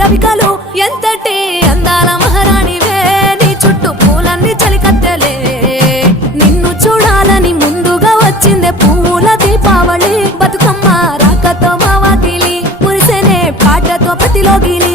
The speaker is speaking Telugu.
రవికలు ఎంతటి అందాల మహారాణివే నీ చుట్టూ పూలన్నీ చలికత్తెలే నిన్ను చూడాలని ముందుగా వచ్చిందే పూల దీపావళి బతుకమ్మ రాకతో మా వాకిలి మురిసెనే పాటతో ప్రతిలోగిలి